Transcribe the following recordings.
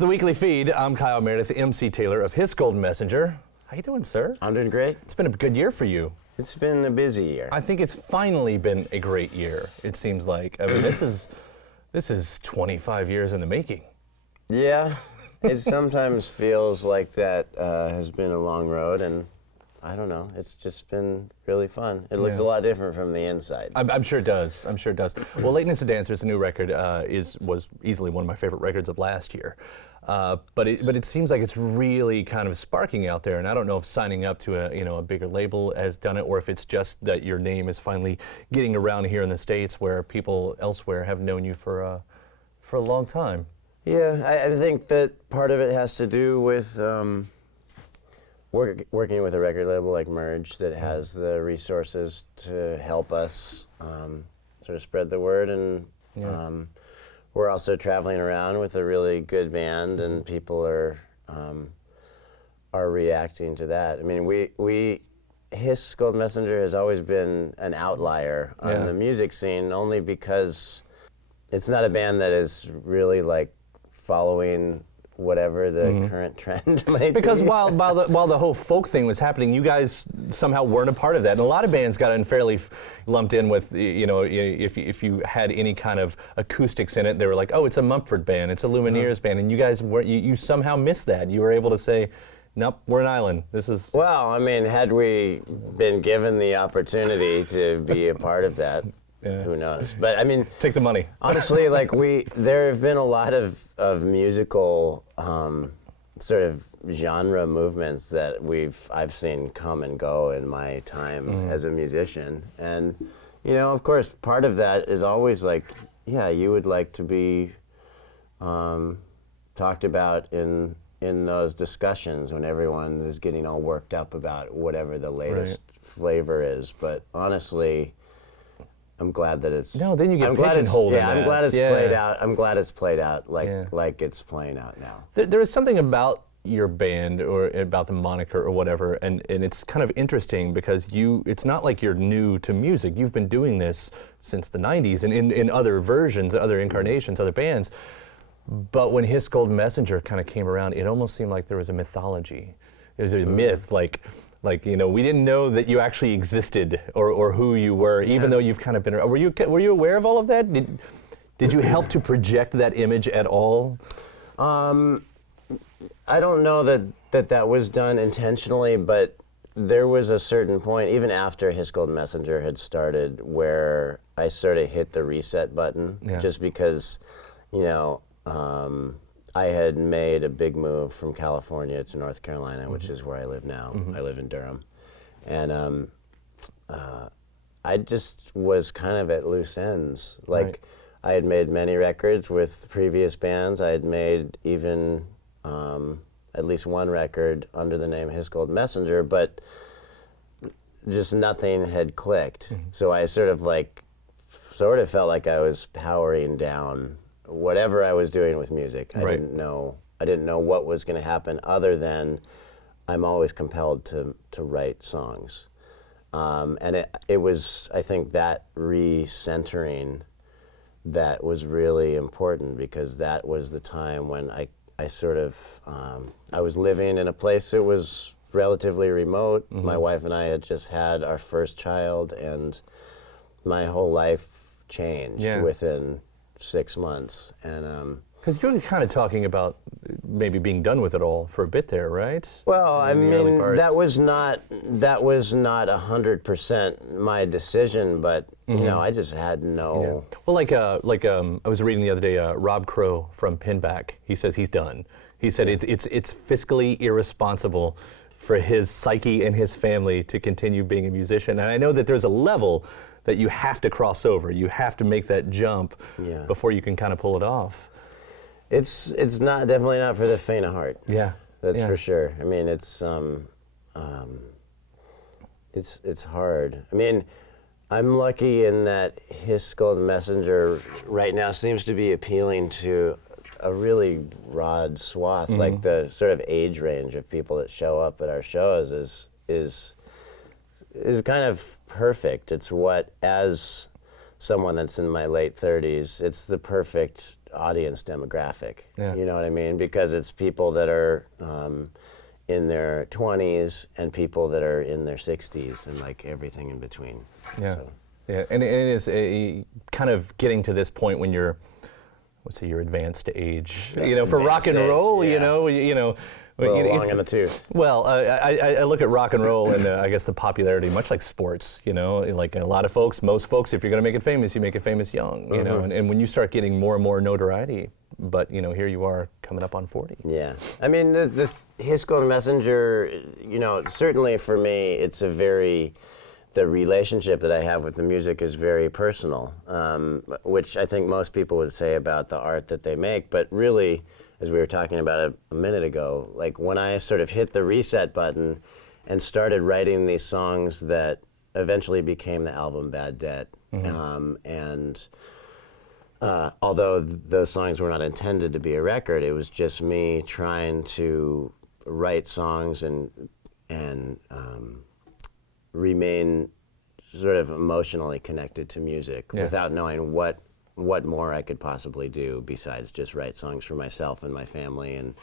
the weekly feed. I'm Kyle Meredith, MC Taylor of His Golden Messenger. How you doing, sir? I'm doing great. It's been a good year for you. It's been a busy year. I think it's finally been a great year, it seems like. I mean, this is 25 years in the making. Yeah, it sometimes feels like that has been a long road, and I don't know, it's just been really fun. It looks a lot different from the inside. I'm sure it does. I'm sure it does. Well, Lateness of Dancers, the new record, was easily one of my favorite records of last year. But it seems like it's really kind of sparking out there, and I don't know if signing up to a bigger label has done it, or if it's just that your name is finally getting around here in the States, where people elsewhere have known you for a long time. Yeah, I think that part of it has to do with working with a record label like Merge that has the resources to help us sort of spread the word, and we're also traveling around with a really good band, and people are reacting to that. I mean, His Golden Messenger has always been an outlier on the music scene, only because it's not a band that is really like following whatever the current trend might be. Because while the whole folk thing was happening, you guys somehow weren't a part of that, and a lot of bands got unfairly lumped in with, if you had any kind of acoustics in it, they were like, oh, it's a Mumford band, it's a Lumineers band, and you guys weren't. You somehow missed that. You were able to say, nope, we're an island. This is. Well, I mean, had we been given the opportunity to be a part of that. Yeah. Who knows? But I mean, take the money. Honestly, like there have been a lot of musical sort of genre movements that I've seen come and go in my time as a musician, and of course, part of that is always like, you would like to be talked about in those discussions when everyone is getting all worked up about whatever the latest flavor is. But honestly, I'm glad that it's. No, then you get pigeonholed. Yeah, I'm glad it's played out. I'm glad it's played out like it's playing out now. There is something about your band, or about the moniker or whatever, and it's kind of interesting because it's not like you're new to music. You've been doing this since the 90s, and in other versions, other incarnations, other bands. But when His Golden Messenger kind of came around, it almost seemed like there was a mythology. There was a myth, like we didn't know that you actually existed or who you were, even though you've kind of been around. Were you aware of all of that? Did you help to project that image at all? I don't know that was done intentionally, but there was a certain point, even after His Golden Messenger had started, where I sort of hit the reset button, just because, I had made a big move from California to North Carolina, which is where I live now. I live in Durham. And I just was kind of at loose ends. Like, I had made many records with previous bands. I had made even at least one record under the name His Golden Messenger, but just nothing had clicked. So I sort of felt like I was powering down whatever I was doing with music. I didn't know what was going to happen, other than I'm always compelled to write songs. And it was, I think, that recentering that was really important, because that was the time when I sort of, I was living in a place that was relatively remote. My wife and I had just had our first child, and my whole life changed within 6 months. And because you're kind of talking about maybe being done with it all for a bit there, right? Well, I mean, that was not 100% my decision, but I just had no. Well, I was reading the other day, Rob Crow from Pinback. He says he's done. He said it's fiscally irresponsible for his psyche and his family to continue being a musician. And I know that there's a level that you have to cross over. You have to make that jump before you can kind of pull it off. It's definitely not for the faint of heart. Yeah, that's for sure. I mean, it's hard. I mean, I'm lucky in that His Golden Messenger right now seems to be appealing to a really broad swath. Like, the sort of age range of people that show up at our shows is kind of perfect. It's what, as someone that's in my late 30s, it's the perfect audience demographic. Yeah. You know what I mean? Because it's people that are in their 20s and people that are in their 60s and like everything in between. Yeah. So. Yeah, and it is kind of getting to this point when you're, let's say, your advanced age, you know, for rock and roll, yeah. you know. Long in the tooth. Well, I look at rock and roll and I guess the popularity, much like sports, you know, like a lot of folks, most folks, if you're going to make it famous, you make it famous young, you know, and when you start getting more and more notoriety, but, you know, here you are coming up on 40. Yeah. I mean, the Hisco Messenger, you know, certainly for me, it's the relationship that I have with the music is very personal, which I think most people would say about the art that they make, but really, as we were talking about a minute ago, like when I sort of hit the reset button and started writing these songs that eventually became the album Bad Debt, although those songs were not intended to be a record, it was just me trying to write songs and remain sort of emotionally connected to music without knowing what more I could possibly do besides just write songs for myself and my family and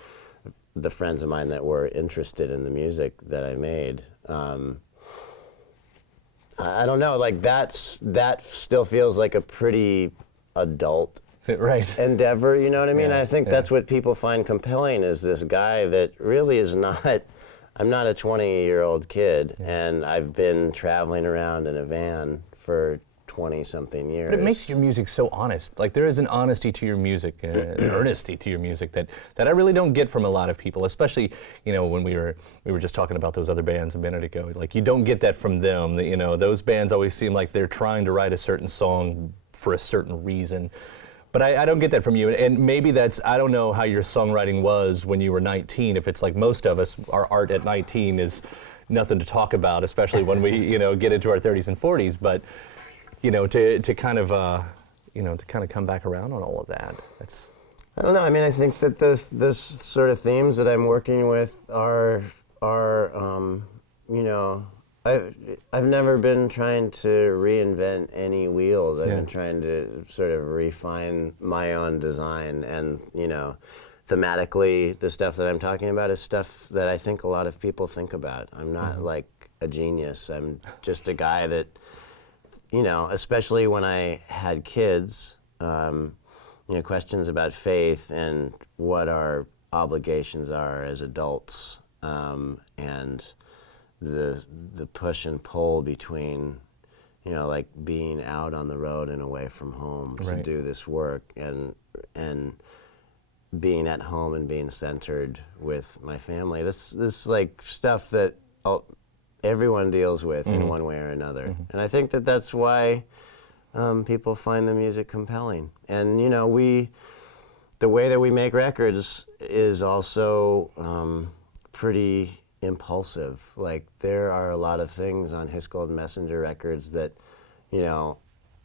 the friends of mine that were interested in the music that I made. I don't know, like that still feels like a pretty adult endeavor, you know what I mean? I think that's what people find compelling is this guy that really is not, I'm not a 20-year-old kid and I've been traveling around in a van for 20-something years. But it makes your music so honest. Like there is an honesty to your music, an earnesty to your music that I really don't get from a lot of people, especially, you know, when we were just talking about those other bands a minute ago. Like you don't get that from them. You know, those bands always seem like they're trying to write a certain song for a certain reason. But I don't get that from you. And maybe that's, I don't know how your songwriting was when you were 19. If it's like most of us, our art at 19 is nothing to talk about, especially when we, you know, get into our 30s and 40s. But you know, to kind of, you know, to kind of come back around on all of that. That's. I don't know. I mean, I think that this sort of themes that I'm working with are you know, I've never been trying to reinvent any wheels. I've been trying to sort of refine my own design, and you know, thematically, the stuff that I'm talking about is stuff that I think a lot of people think about. I'm not like a genius. I'm just a guy that. You know, especially when I had kids, you know, questions about faith and what our obligations are as adults, and the push and pull between, you know, like being out on the road and away from home to do this work, and being at home and being centered with my family. This like stuff that everyone deals with in one way or another. And I think that that's why people find the music compelling. And, you know, the way that we make records is also pretty impulsive. Like, there are a lot of things on Hisco Messenger records that, you know,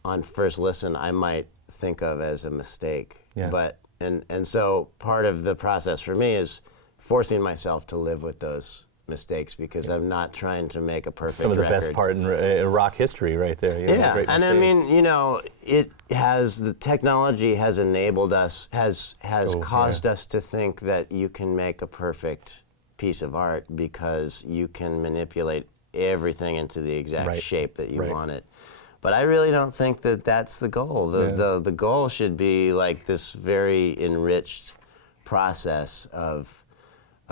on first listen, I might think of as a mistake. But, and so part of the process for me is forcing myself to live with those mistakes, because I'm not trying to make a perfect record. Some of the best part in rock history right there. You know, great and mistakes. I mean, you know, the technology has enabled us, has caused us to think that you can make a perfect piece of art because you can manipulate everything into the exact shape that you want it. But I really don't think that that's the goal. The goal should be like this very enriched process of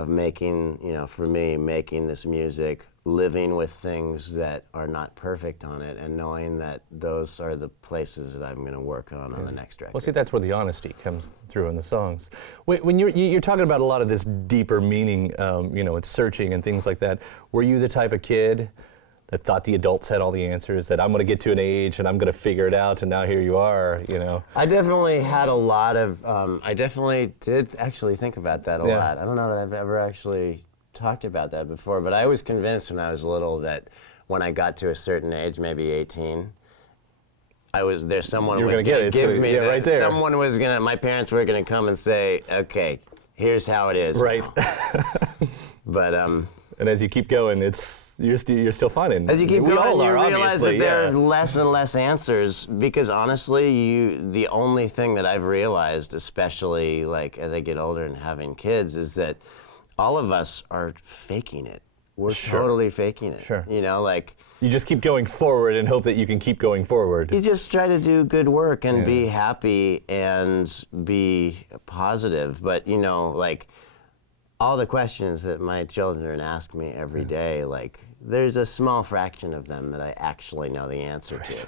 making, you know, for me, making this music, living with things that are not perfect on it, and knowing that those are the places that I'm going to work on the next record. Well, see, that's where the honesty comes through in the songs. When you're talking about a lot of this deeper meaning, you know, it's searching and things like that. Were you the type of kid that thought the adults had all the answers, that I'm going to get to an age and I'm going to figure it out, and now here you are, you know? I definitely had a lot of, I definitely did actually think about that a lot. I don't know that I've ever actually talked about that before, but I was convinced when I was little that when I got to a certain age, maybe 18, someone was going to give me right there. Someone was going to, my parents were going to come and say, okay, here's how it is. Right. But, and as you keep going, it's you're still finding. As you keep we going, all you are, realize obviously, that there yeah. are less and less answers because honestly, the only thing that I've realized, especially like as I get older and having kids, is that all of us are faking it. We're totally faking it. Sure. You know, like You just keep going forward and hope that you can keep going forward. you just try to do good work and be happy and be positive. But you know, like all the questions that my children ask me every day, like there's a small fraction of them that I actually know the answer to.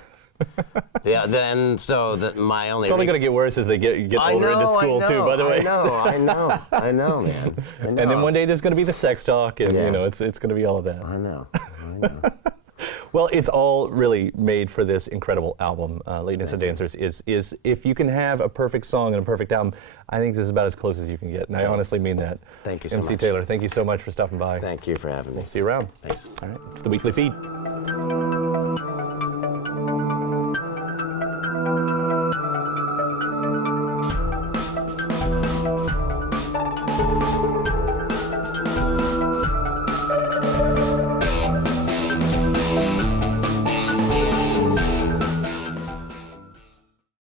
Yeah, then so that my only. It's only going to get worse as they get older into school too. By the way, I know, man. I know. And then one day there's going to be the sex talk, and Yeah. you know it's going to be all of that. I know. Well, it's all really made for this incredible album. Lateness of Dancers is if you can have a perfect song and a perfect album, I think this is about as close as you can get, and I honestly mean that. Thank you so MC much. Taylor, thank you so much for stopping by. Thank you for having me. See you around. Thanks. All right, it's the weekly feed.